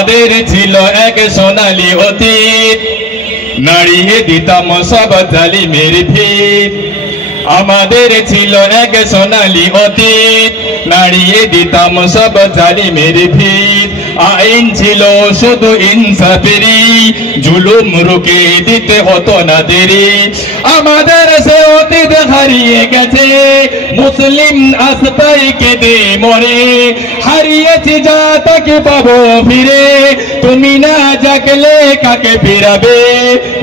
আমাদের ছিল এক সোনালী অতীত, নাড়িয়ে দিতাম সব জালিমের ভিত। আমাদের ছিল এক সোনালী অতীত, নাড়িয়ে দিতাম সব জালিমের ভিত। আইন ছিল শুধু ইনসাফেরই, জুলুম রুখে দিতে হতো না দেরি। আমাদের সে অতীত হারিয়ে গেছে, মুসলিম আস্তায় কেঁদে মরে। হারিয়েছি যা তাকে পাবো ফিরে, তুমি না জাগলে কাকে ফিরাবে।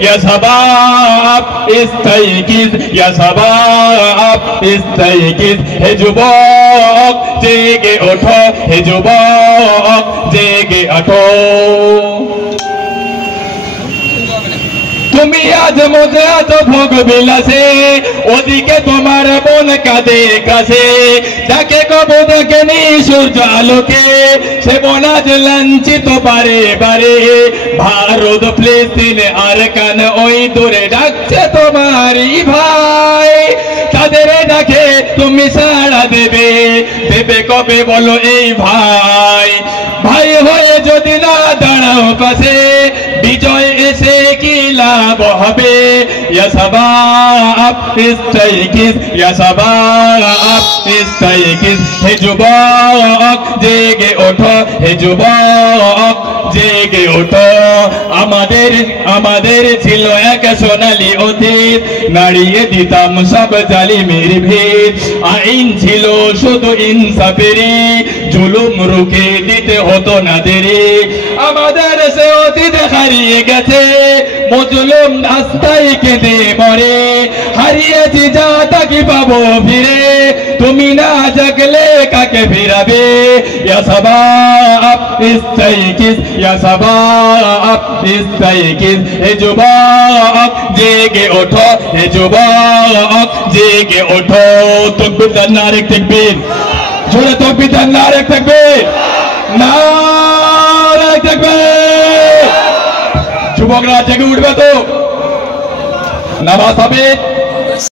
ইয়া শাবাব ইস্তাইকিজ, ইয়া শাবাব ইস্তাইকিজ। হে যুবক জেগে ওঠো, হে যুবক জেগে ওঠো। তুমি আজ মজে আছো ভোগ বিলাসে, ওদিকে তোমার বোন কাঁদে কাছে। যাকে কবো দেখেনি সূর্য আলোকে, সে বোন আজ লাঞ্ছিত বারে বারে। ভারত ফিলিস্তিন আর কান ওই দূরে ডাকছে তোমারই ভাই। তাদের ডাকে তুমি সাড়া দেবে, দেবে কবে বলো এই ভাই। ভাই হয়ে যদি না দাঁড়াও পাশে, বিজয় এসে কি লাভ হবে। ইয়া শাবাব ইস্তাইকিজ, ইয়া শাবাব ইস্তাইকিজ। হে যুবক জেগে ওঠো, হে যুবক জেগে ওঠো। আমাদের ছিল এক সোনালী অতীত, নাড়িয়ে দিতাম সব জালিমের ভিত। আইন ছিল শুধু ইনসাফেরই, জুলুম রুখে দিতে হতো না দেরি। আমাদের সে অতীত হারিয়ে গেছে, মজলুম আস্তায় কেঁদে মরে। হারিয়েছি যা তাকে পাবো ফিরে, তুমি না জাগলে কাকে ফিরাবে। ইয়া শাবাব ইস্তাইকিজ, ইয়া শাবাব ইস্তাইকিজ। হে যুবক জেগে ওঠো, হে যুবক জেগে ওঠো। তাকবীর দেন, নারে তাকবীর। জোরে তাকবীর দেন, নারে তাকবীর, নারে তাকবীর। যুবকরা জেগে উঠবে তো, নামাজ হবে।